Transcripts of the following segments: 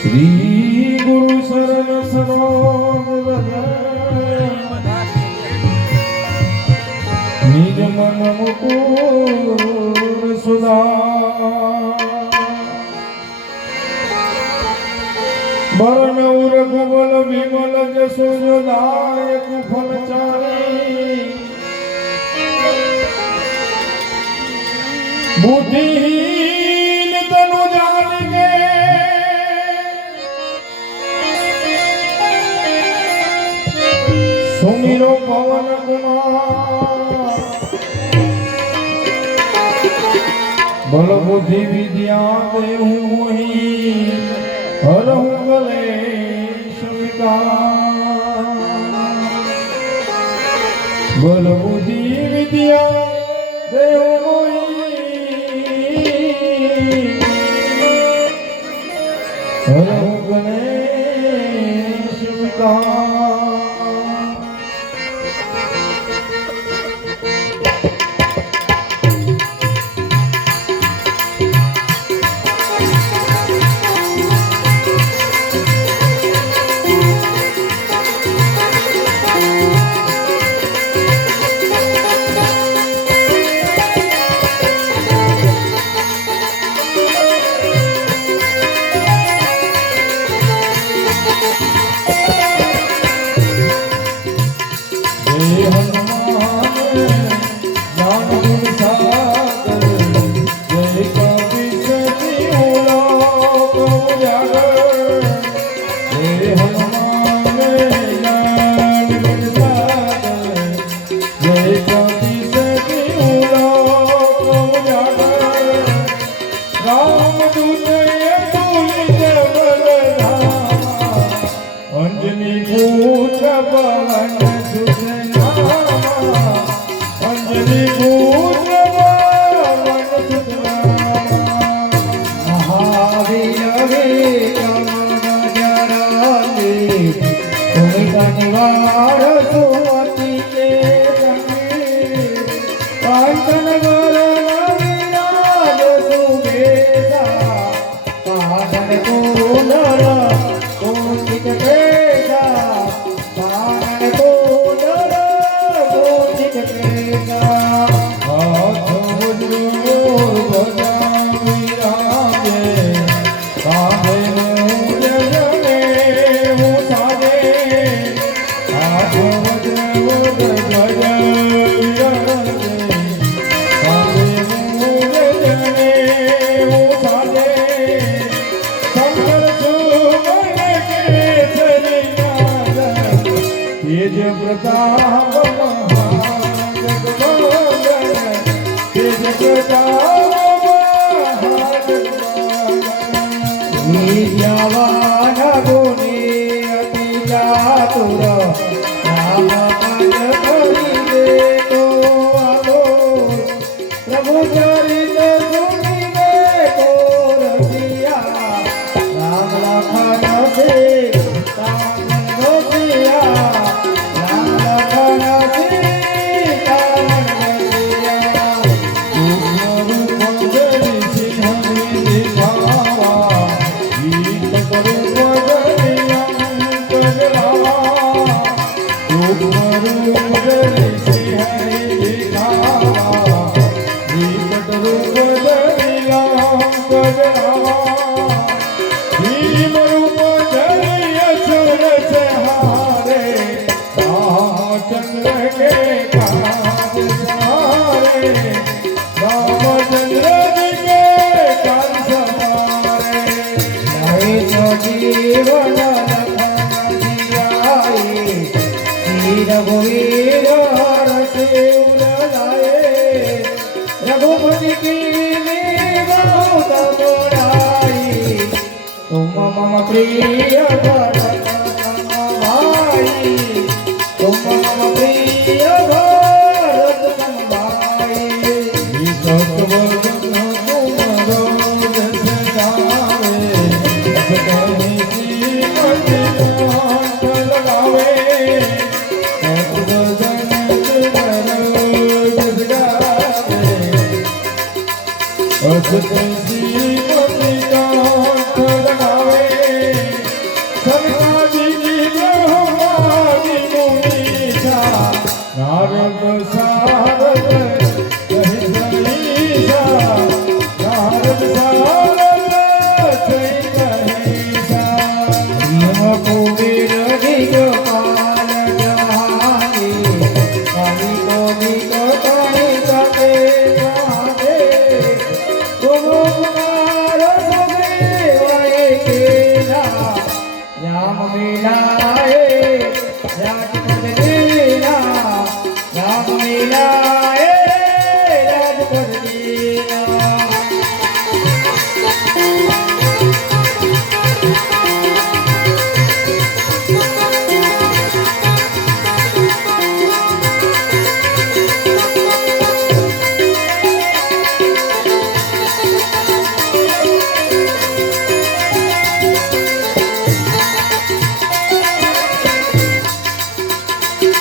श्री गुरु शरण सरोज निज मन मुकुर सुधा वरण रघुबल विमल जसो दायक फल चारी बुद्धिहीन तनु जान के सुमिरो पवन कुमार बल बुद्धि विद्या देहु मोहि हरहु कलेश विकार बल बुद्धि विद्या देहु मोहि हरहु कलेश विकार तुलसी मोती कांत लगावे રામ મિલાએ રાજપદ લીલા રામ મિલાએ રાજપદ લીલા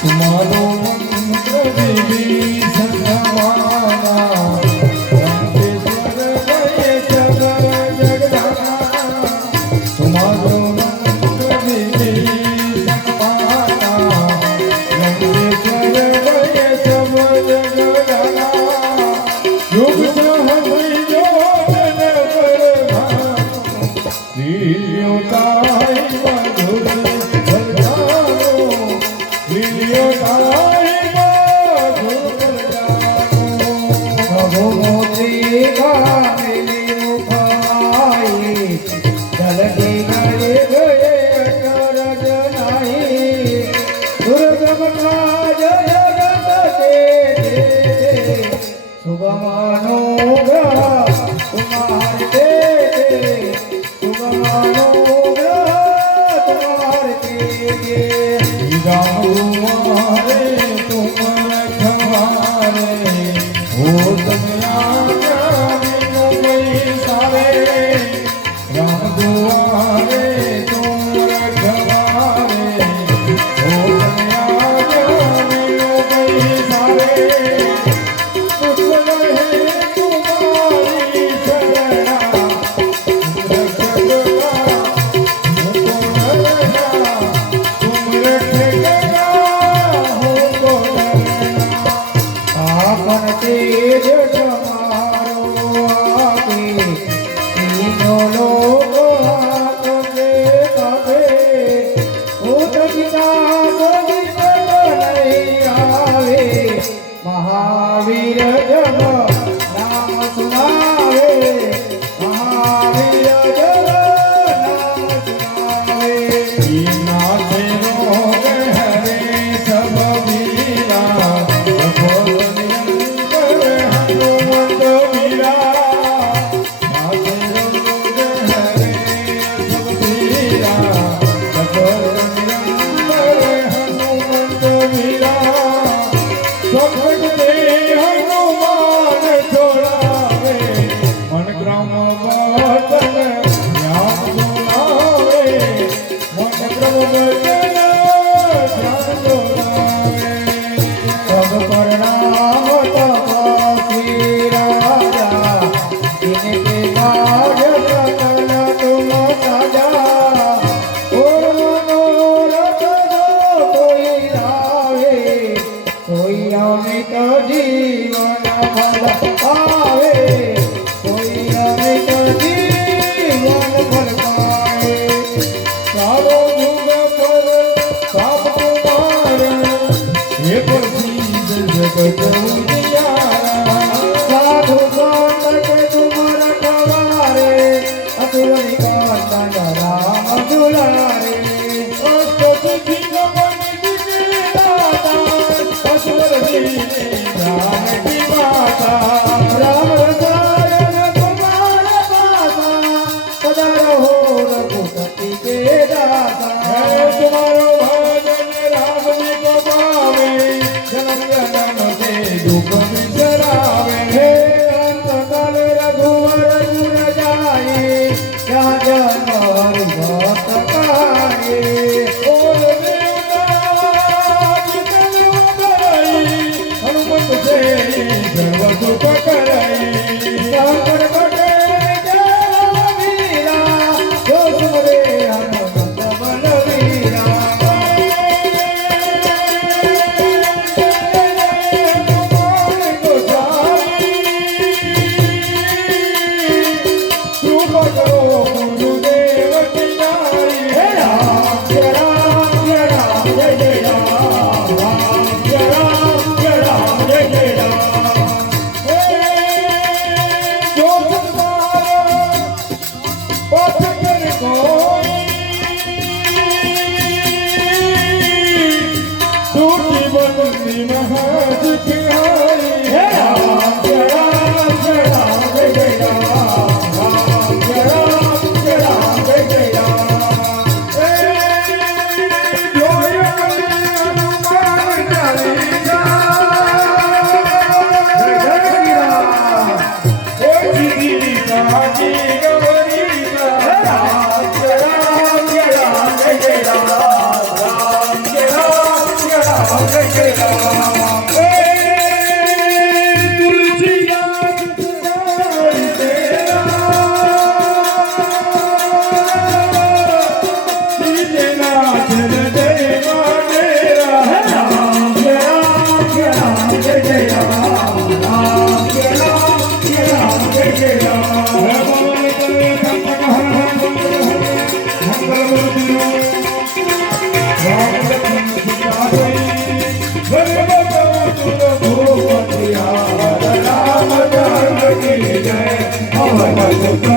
तुम्हारो मंत्र देवी संगमाना रंकेश्वर भय जगर जगदाना तुम्हारो मंत्र देवी संगमाना रंकेश्वर भय सब जगदाना युग सहस्री जोड़न परधान दिव्यो ताई मधुर महावीर जब नाम सुनावे महावीर जब नाम सुनावे नाथे रोग हरे सब वीरा निरंतर हनुमंत वीरा नाथे रोग हरे सब वीरा निरंतर हनुमंत वीरा साधु संत तुम रखवारे असुर राम दुलारे राम की माता राम रसायन तुम्हारा पासा सदा रहो रघुपति के दासा तुम्हारो भजन राम जी को पावे जन्म जन्म से दुख बिसरावे हे अंत काल रघुवर गुण जाए जहाँ जन्म हरि भक्त पाए बोल देवता जितने उतराई हनुमत से सर्व सुख कराई शंकर बटे वीरा जो सुमरे हनुमत बलवीरा Oh, my God.